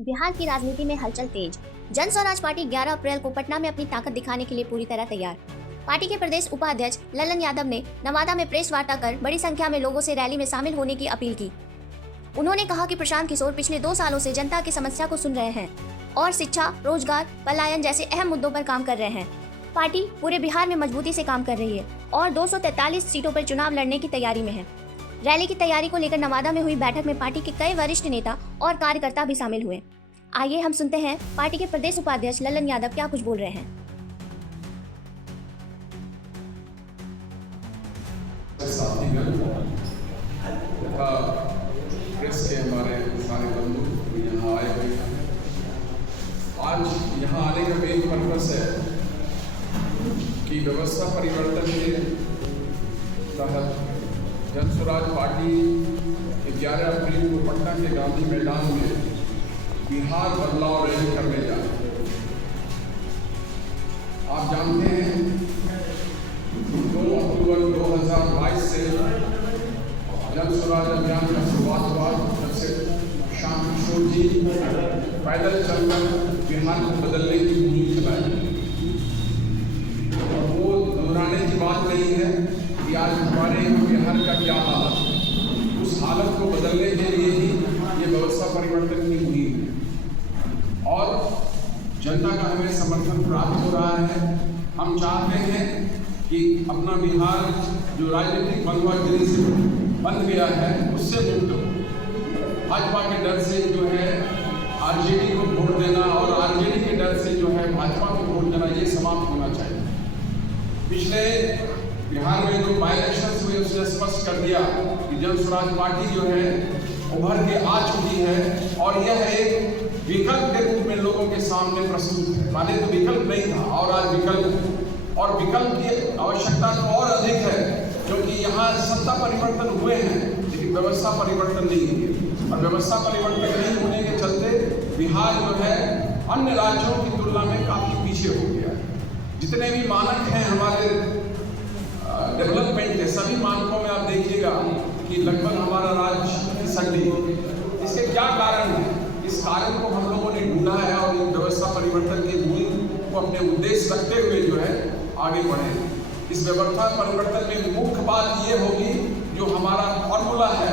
बिहार की राजनीति में हलचल तेज। जन स्वराज पार्टी 11 अप्रैल को पटना में अपनी ताकत दिखाने के लिए पूरी तरह तैयार। पार्टी के प्रदेश उपाध्यक्ष ललन यादव ने नवादा में प्रेस वार्ता कर बड़ी संख्या में लोगों से रैली में शामिल होने की अपील की। उन्होंने कहा कि प्रशांत किशोर पिछले 2 सालों से जनता की समस्या को सुन रहे हैं और शिक्षा, रोजगार, पलायन जैसे अहम मुद्दों पर काम कर रहे हैं। पार्टी पूरे बिहार में मजबूती से काम कर रही है और 243 सीटों पर चुनाव लड़ने की तैयारी में है। रैली की तैयारी को लेकर नवादा में हुई बैठक में पार्टी के कई वरिष्ठ नेता और कार्यकर्ता भी शामिल हुए। आइए हम सुनते हैं पार्टी के प्रदेश उपाध्यक्ष ललन यादव क्या कुछ बोल रहे हैं। प्रेस के हमारे सारे बंधु यहाँ आए हुए हैं। आज यहाँ आने का मेन पर्पस है कि व्यवस्था परिवर्तन के तहत जन स्वराज पार्टी 11 अप्रैल को पटना के गांधी मैदान में बिहार बदलाव रैली करने जा रहे हैं। आप जानते हैं 2 अक्टूबर 2022 से जन स्वराज अभियान का शुरुआत हुआ, जब से प्रशांत किशोर जी पैदल चलकर बिहार को बदलने की मुहिम चलाई। और वो दोहराने की बात नहीं है कि आज हमारे यहाँ बिहार का क्या हालत है, उस हालत को बदलने के लिए ही ये व्यवस्था परिवर्तन की मुहिम है और जनता का हमें समर्थन प्राप्त हो रहा है। हम चाहते हैं कि अपना बिहार जो राजनीतिक बंधुआगिरी से बन गया है उससे मुक्त हो। भाजपा के डर से जो है आरजेडी को वोट देना और आरजेडी के डर से जो है भाजपा को वोट देना, ये समाप्त होना चाहिए। पिछले बिहार में जो बाई इलेक्शंस हुए उसने स्पष्ट कर दिया कि जन स्वराज पार्टी जो है उभर के आ चुकी है और यह एक विकल्प के रूप में लोगों के सामने प्रस्तुत है। पहले तो विकल्प नहीं था और आज विकल्प है, और विकल्प की आवश्यकता तो और अधिक है क्योंकि यहाँ सत्ता परिवर्तन हुए हैं लेकिन व्यवस्था परिवर्तन नहीं हुई और व्यवस्था परिवर्तन नहीं होने के चलते बिहार जो है अन्य राज्यों की तुलना में काफी पीछे हो गया है। जितने भी मानक हैं हमारे डेवलपमेंट के, सभी मानकों में आप देखिएगा कि लगभग हमारा राज्य सड़ी। इसके क्या कारण है? इस कारण को हम लोगों ने ढूंढा है और व्यवस्था परिवर्तन की मुहिम को अपने उद्देश्य रखते हुए जो है आगे बढ़े। इस व्यवस्था परिवर्तन में मुख्य बात ये होगी जो हमारा फॉर्मूला है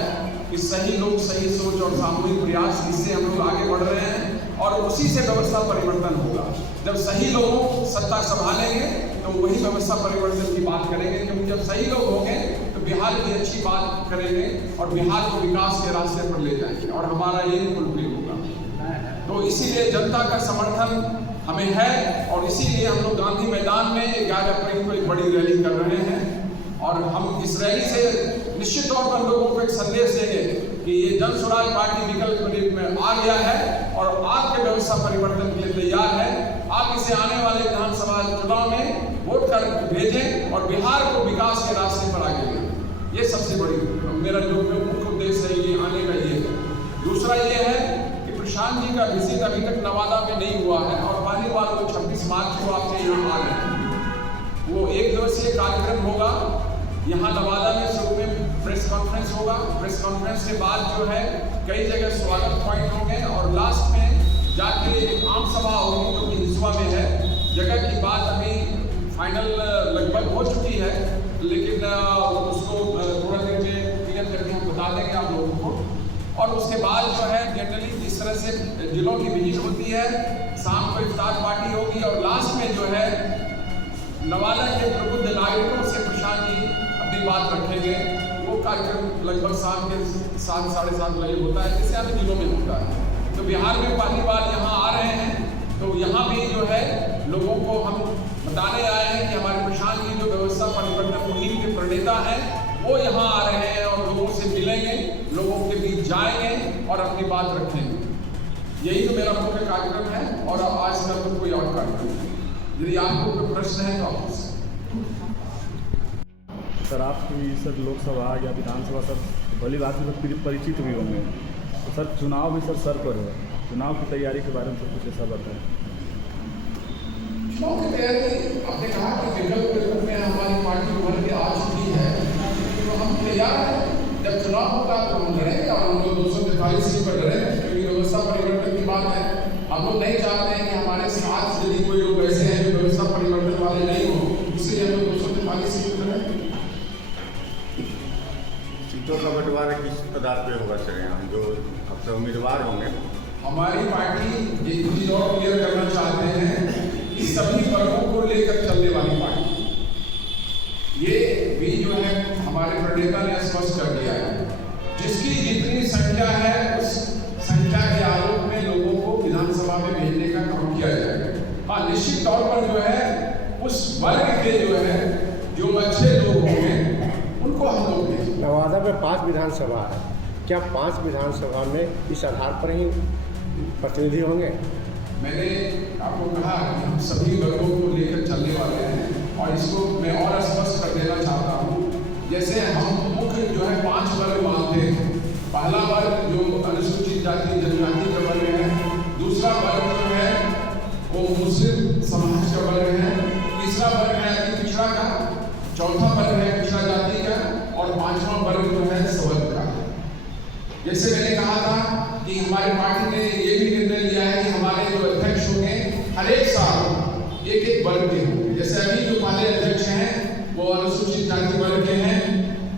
कि सही लोग, सही सोच और सामूहिक प्रयास, इससे हम लोग आगे बढ़ रहे हैं और उसी से व्यवस्था परिवर्तन होगा। जब सही लोग सत्ता संभालेंगे तो वही व्यवस्था परिवर्तन की बात करेंगे, क्योंकि जब सही लोग होंगे तो बिहार की अच्छी बात करेंगे और बिहार को विकास के रास्ते पर ले जाएंगे और हमारा ये फुलफिल होगा। तो इसीलिए जनता का समर्थन हमें है और इसीलिए हम लोग गांधी मैदान में 11 अप्रैल को एक बड़ी रैली कर रहे हैं और हम इस रैली से निश्चित तौर पर लोगों को एक संदेश देंगे कि ये जन स्वराज पार्टी विकल्प में आ गया है और आपके व्यवस्था परिवर्तन के लिए तैयार है। आप इसे आने वाले विधानसभा चुनाव में वोट कर भेजें और बिहार को विकास के रास्ते पर आगे लें। ये सबसे बड़ी मेरा जो मुख्य उद्देश्य है ये आने का ये है। दूसरा ये है कि प्रशांत जी का विजिट अभी तक नवादा में नहीं हुआ है और पहली बार वो 26 मार्च को आपके यहाँ आ रहे हैं। वो 1 दिवसीय कार्यक्रम होगा यहाँ नवादा में। शुरू में प्रेस कॉन्फ्रेंस होगा, प्रेस कॉन्फ्रेंस के बाद जो है कई जगह स्वागत पॉइंट होंगे और लास्ट में जाके एक आम सभा होगी जो कि हिंसवा में है। जगह की बात अभी फाइनल लगभग हो चुकी है लेकिन उसको थोड़ा देर में क्लियर करके हम बता देंगे आप लोगों को। और उसके बाद जो है जनरली जिस तरह से जिलों की विजिट होती है, शाम को इफ्तार पार्टी होगी और लास्ट में जो है नवादा के प्रबुद्ध नागरिकों से प्रशांत जी अपनी बात रखेंगे। वो कार्यक्रम लगभग शाम के 7 साढ़े 7 बजे होता है, जैसे अन्य जिलों में होता है। तो बिहार में पहली बार यहाँ आ रहे हैं तो यहाँ भी जो है लोगों को हम बताने आए हैं कि हमारे प्रशांत जी जो व्यवस्था परिवर्तन मुहिम के प्रणेता हैं वो यहाँ आ रहे हैं और लोगों से मिलेंगे, लोगों के बीच जाएंगे और अपनी बात रखेंगे। यही तो मेरा मुख्य कार्यक्रम है और अब आज कल तो कोई और कार्यक्रम नहीं। यदि आपको कोई प्रश्न है तो आप सर, आपकी सर लोकसभा या विधानसभा सर भली बात से परिचित भी होंगे तो सर चुनाव भी सर पर है, चुनाव की तैयारी के बारे में सब कुछ ऐसा बताएं। चुनाव की तैयारी आपने कहा कि विकल्प के रूप में हमारी पार्टी उभर के आ चुकी है तो हम तैयार हैं। जब चुनाव होगा तो हम लड़ेंगे और हम लोग 243 सीट पर लड़ेंगे क्योंकि व्यवस्था परिवर्तन की बात है। उम्मीदवार होंगे? हमारी पार्टी एक चीज और क्लियर करना चाहते हैं कि सभी वर्गों को लेकर चलने वाली पार्टी, ये भी जो है हमारे प्रणेता ने स्पष्ट कर दिया है। जिसकी जितनी संख्या है उस संख्या के आलोक में लोगों को विधानसभा में भेजने का काम किया जाएगा। हाँ, निश्चित तौर पर जो है उस वर्ग के जो अच्छे लोग होंगे उनको हम लोग भेजेंगे। नवादा में 5 विधानसभा है, क्या 5 विधानसभा में इस आधार पर ही प्रतिनिधि होंगे? मैंने आपको कहा कि हम सभी वर्गों को लेकर चलने वाले हैं और इसको मैं और स्पष्ट कर देना चाहता हूँ। जैसे हम मुख्य जो है 5 वर्ग मानते हैं। पहला वर्ग जो अनुसूचित जाति जनजाति का वर्ग है, दूसरा वर्ग जो है वो मुस्लिम समाज का वर्ग है, तीसरा वर्ग है अति पिछड़ा का, चौथा वर्ग है पिछड़ा जाति का और 5वां वर्ग जो है सवर्ग का। जैसे मैंने कहा था कि हमारी पार्टी ने ये भी निर्णय लिया है कि हमारे जो अध्यक्ष होंगे हर एक साल एक वर्ग के होंगे। जैसे अभी जो पहले अध्यक्ष हैं वो अनुसूचित जाति वर्ग के हैं,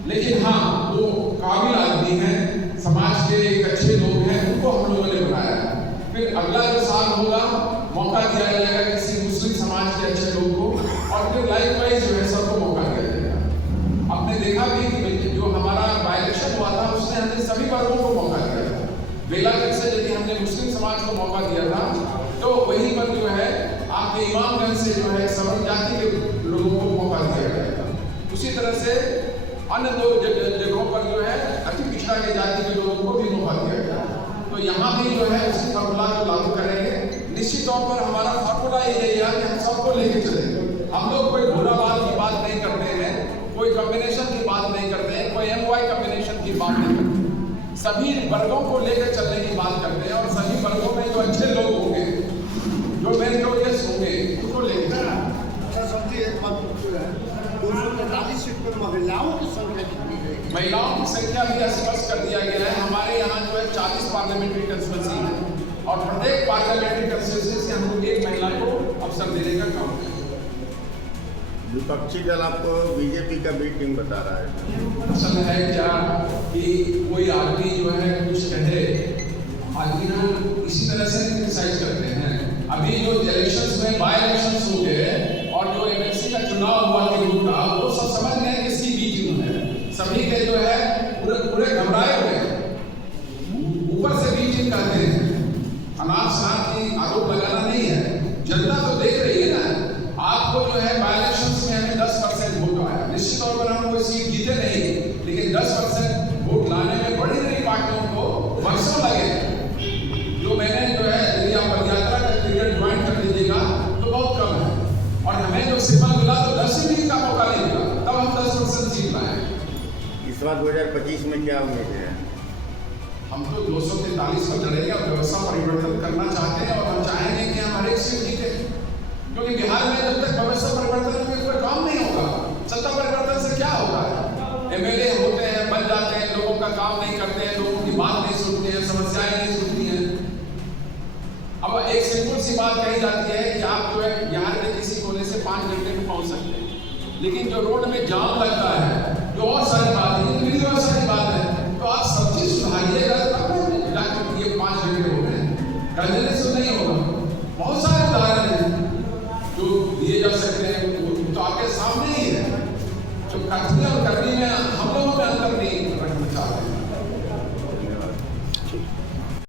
लेकिन हाँ वो काबिल आदमी हैं, समाज के एक अच्छे लोग हैं, उनको हम लोगों ने बनाया है। फिर अगला जो साल होगा मौका दिया जाएगा किसी मुस्लिम समाज के अच्छे लोग को और फिर लाइकवाइज जो है सबको मौका दिया जाएगा। आपने देखा भी कि जो हमारा बाई इलेक्शन हुआ था उसमें हमने सभी वर्गों को मौका दिया था। बेलागंज से यदि हमने मुस्लिम समाज को मौका दिया था तो वहीं पर जो है आपके इमामगंज से जो है सवर्ण जाति के लोगों को मौका दिया गया था। उसी तरह से अन्य 2 जगहों पर जो है अति पिछड़ा के जाति के लोगों को भी मौका दिया गया। तो यहाँ भी जो है उसी फार्मूला को लागू करेंगे। निश्चित तौर पर हमारा फार्मूला ये है कि हम सबको लेके चलेंगे। हम लोग कोई घोड़ावाद की बात नहीं करते हैं, कोई कॉम्बिनेशन की बात नहीं करते हैं, कोई MY कॉम्बिनेशन की बात नहीं करते। सभी वर्गों को लेकर चलने की बात करते हैं और सभी वर्गों में जो अच्छे लोग होंगे, जो मेरिटोरियस होंगे, उनको लेकर एक बात है 243 सीट पर महिलाओं की संख्या कितनी रहेगी? महिलाओं की संख्या भी स्पष्ट कर दिया गया है। हमारे यहाँ जो है 40 पार्लियामेंट्री कंस्टिट्यूंसी है और प्रत्येक पार्लियामेंट्री कंस्टिट्यूंसी से हम लोग एक महिला को अवसर देने का काम करेंगे। विपक्षी दल आपको बीजेपी का बी टीम बता रहा है। असल है क्या कि कोई आदमी जो है कुछ कहे, आदमी लोग इसी तरह से क्रिटिसाइज करते हैं। अभी जो इलेक्शंस में बाय इलेक्शंस हो गए और जो एमएलसी का चुनाव हुआ केंद्र का, वो सब समझ गए किसकी बी टीम है। सभी के जो है पूरे घबराए हुए हैं। ऊपर से बी टीम कहते हैं, अनाप शनाप की आरोप लगाना नहीं है। जनता तो देख रही है ना। आपको जो है बाय इलेक्शंस में हमें 10% वोट आया। निश्चित तौर पर हम कोई सीट जीते नहीं, लेकिन 10% वोट लाने में बड़ी बड़ी पार्टियों को वर्षों लगे। जो मैंने जो है यदि आप पदयात्रा का पीरियड ज्वाइन कर लीजिएगा तो बहुत कम है और हमें जो सिंबल मिला तो 10 का मौका नहीं मिला, तब हम 10% सीट लाए। इस बार 2025 में क्या उम्मीद है? हम तो 243 पर लड़ेंगे और व्यवस्था परिवर्तन करना चाहते हैं और हम चाहेंगे कि हम हर एक सीट जीते, क्योंकि बिहार में जब तक व्यवस्था परिवर्तन में कोई काम नहीं होगा, सत्ता परिवर्तन से क्या होगा? MLA होते हैं, बन जाते हैं, लोगों का काम नहीं करते हैं, लोगों की बात नहीं सुनते हैं, समस्याएं नहीं सुनती हैं। अब एक सिंपल सी बात कही जाती है कि आप जो है यहाँ के किसी कोने से 5 घंटे में पहुंच सकते हैं, लेकिन जो रोड में जाम लगता है, जो और सारी बात है, मेरी और सारी बात है, तो आप सब चीज सुधारिएगा तब जाकर ये 5 घंटे हो गए। कहने से नहीं होगा। बहुत सारे उदाहरण हैं जो दिए जा सकते हैं, तो आपके सामने ही है। जो कथनी और करनी में